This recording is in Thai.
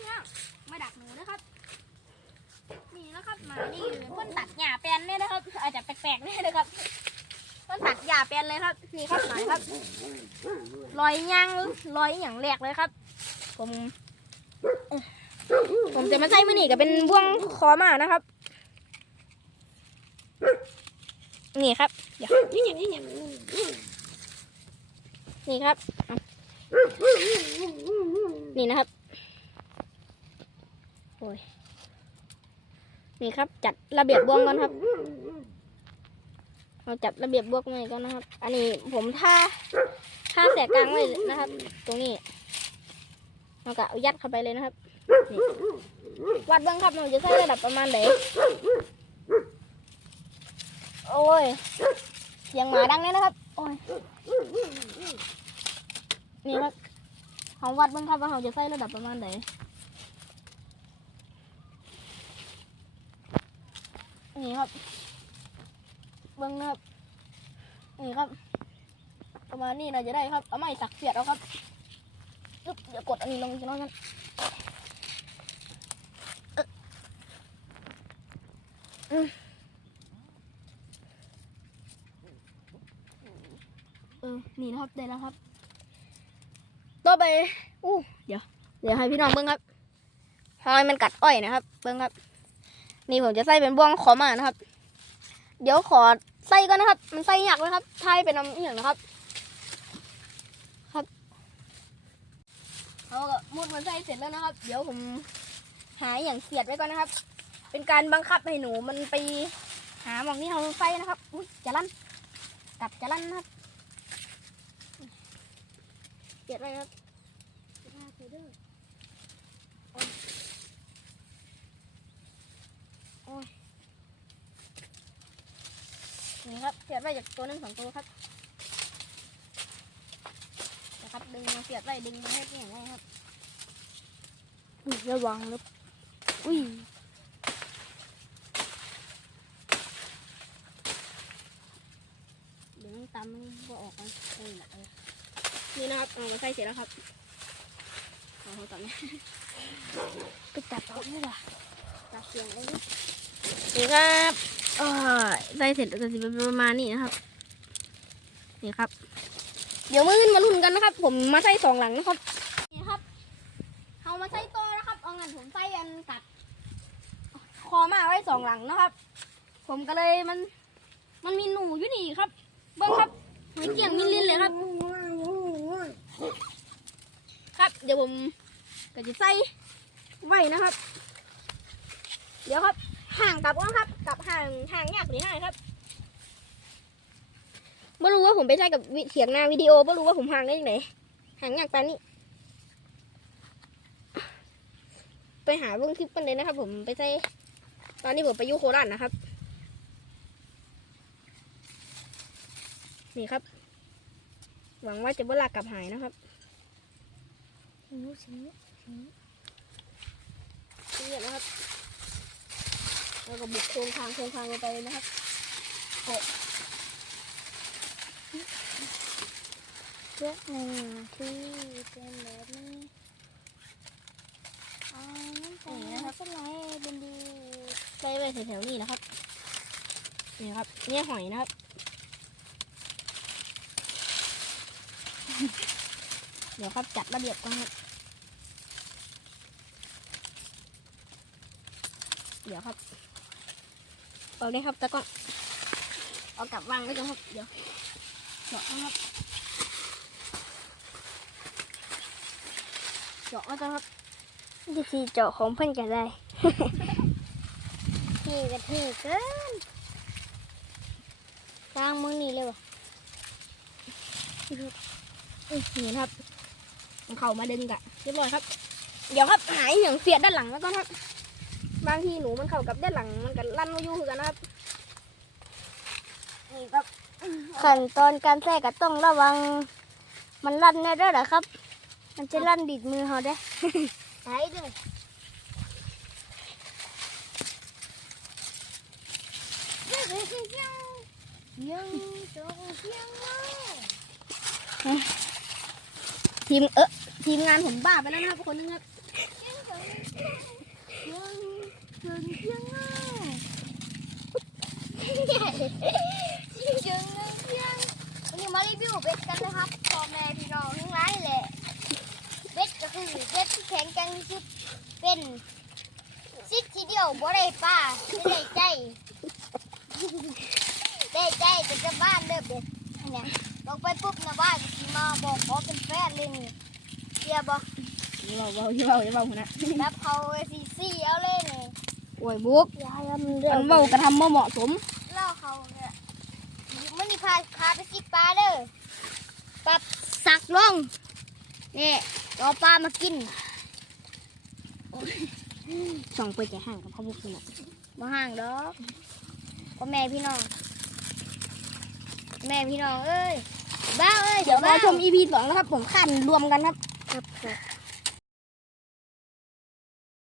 พี่น้องมาดักหนูนะครับ นี่นะครับมานี่คนตัดหญ้าแปลนเนี่ยนะครับ อาจจะแปลกๆเนี่ยนะครับคนตัดหญ้าแปลนเลยครับ นี่ครับหมายครับรอยยางรอยอย่างแหลกเลยครับ ผม ผมจะมาใส่มือนี่กับเป็นบ่วงคอมานะครับ นี่ครับเดี๋ยวนี่ครับ นี่นะครับ โอ้ยนี่ครับ จัดระเบียบบ่วงก่อนครับเราจัดระเบียบบ่วงไว้ก่อนนะครับ อันนี้ผมท่าท่าแสกกลางไว้นะครับ ตรงนี้เราก็เอายัดเข้าไปเลยนะครับนี่วัดเบ้างครับเราจะใส่ระดับประมาณไหนโอ้ยเสียงหมาดังเลยนะครับ โอ้ยนี่ครับเขาวัดเบ้างครับว่าเขาจะใส่ระดับประมาณไหน นี่ครับ เบิ้องนะครับ นี่ครับ ประมาณนี้เราจะได้ครับ เอาไม้สักเสียดเอาครับอึ๊บเดี๋ยวกดอันนี้ลงจะน้อยกันเอ๊ะอืมเออ นี่นะครับ ได้แล้วครับ ต่อไป อู้ เดี๋ยว เดี๋ยวให้พี่น้องเบิ้งครับหอยมันกัดอ้อยนะครับ เบิ้งครับ นี่ผมจะใส่เป็นบ่วงขอมานะครับ เดี๋ยวขอใส่ก่อนนะครับ มันใส่ยากเลยครับทายเป็นน้ำเอียงนะครับ ครับเขาก็มุดมันใส่เสร็จแล้วนะครับ เดี๋ยวผมหาอย่างเสียดไว้ก่อนนะครับ เป็นการบังคับให้หนูมันไปหาหมองที่เขาใส่นะครับ อุ้ยจะลั่นกลับจะลั่นนะครับเสียดไว้ครับเสียดไว้เด้อโอ้ยโอ้ย นี่ ครับเสียบไว้จากตัวหนึงสองตัวครับนะครับดึงมาเสียบไว้ดึงมาให้เพียงไว้ครับอุ๊ยระวังนะอุ้ยเดี๋ยวมันตามมันก็ออกไปเออเออนี่นะครับเอามาใส่เสร็จแล้วครับเอาเขาตัดเนี่ยไปจับเอาเนี่ยว่ะตัดเสียงเลยดินี่ครับ เออได้เสร็จก็จะเป็นประมาณนี้นะครับ นี่ครับ เดี๋ยวมือขึ้นมาลุ้นกันนะครับ ผมมาใส่สองหลังนะครับ นี่ครับเอามาใส่ตัวนะครับ เอางั้นผมใส่อันกัด คอมาไว้สองหลังนะครับ ผมก็เลยมัน มันมีหนูอยู่นี่ครับ เบิ้งครับหอยเกี่ยงมิลลินเลยครับ ครับ เดี๋ยวผมก็จะใส่ไว้นะครับ เดี๋ยวครับ ห่างกลับก่อนครับกลับห่างห่างยากหรือห่างครับไม่รู้ว่าผมไปใช้กับวิเสียงหน้าวิดีโอไม่รู้ว่าผมห่างได้ยังไงห่างยากปานนี้ ไปหาเบื้องคลิปกันเลยนะครับ ผมไปใช้ตอนนี้ผมไปอยุโคราชนะครับ นี่ครับ หวังว่าจะเวลากลับหายนะครับนี่นะครับ แล้วก็บุกโครงคางโครงคางลงไปเลยนะครับโอ้เยอะหนึ่งที่เป็นแบบนี้อ๋อนั่นแต่นะครับเป็นไรเป็นดีใส่ไว้แถวๆนี้นะครับนี่ครับเนี่ยหอยนะครับเดี๋ยวครับจัดระเบียบก่อนครับเดี๋ยวครับ เอาเลยครับตะกล้องเอากลับวางไว้ก่อนครับ เดี๋ยวเจาะนะครับเจาะไว้ก่อนครับวิธีเจาะของเพื่อนกันได้ที่กะที่เกินกลางมือนี่เลยวะอืมนี่นะครับมันเข้ามาดึงกะเรียบร้อยครับ เดี๋ยวครับหายเหนียงเสียดด้านหลังแล้วก็ครับ บางทีหนูมันเข้ากับด้านหลังมันกันลั่นมาอยู่คือกันนะครับนี่ครับขั้นตอนการแทรกก็ต้องระวัง มันลั่นแน่ด้วยเหรอครับ มันจะลั่นดิดมือเขาได้ใช้ด้วยยังจงเพียงไว้ทีมเออทีมงานผมบ้าไปแล้วนะครับคนนึงครับ ยังจ ยังเกินเพียงอะ ยังเพียงวันนี้มารีวิวเบ็ดกันนะครับพ่อแม่พี่น้องทั้งหลายแหละเบ็ดก็คือเบ็ดที่แข็งแกร่งที่สุดเป็นซิดทีเดียวบ่ได้ป้าไม่ได้ใจได้ใจจะจะบ้านเด้อเบ็ดเนี่ยลงไปปุ๊บนะบ้านสิมาบอกขอเป็นแฟนเลยนี่เสียบอกย่าเบาเบาอย่าเบาอย่าเบาหัวนะรับเขาไอ้สี่สี่เอาเลยนี่โอ้ยบุ๊กอย่าทำเรื่อมังนเบากระทำบ่เหมาะสม เล่าเขาเนี่ยมันนี่พาพาไปซิกปลาเด้อปรับสักลงนี่รอปลามากินส่องไปแก่ห่างกับพ่อบุ๊กนี่นะมาห่างดอกพ่อแม่พี่น้อง แม่พี่น้องเอ้ยบ้าเอ้ยเดี๋ยวบ้ามาชม EP สองนะครับ ผมขั้นรวมกันครับครับครับ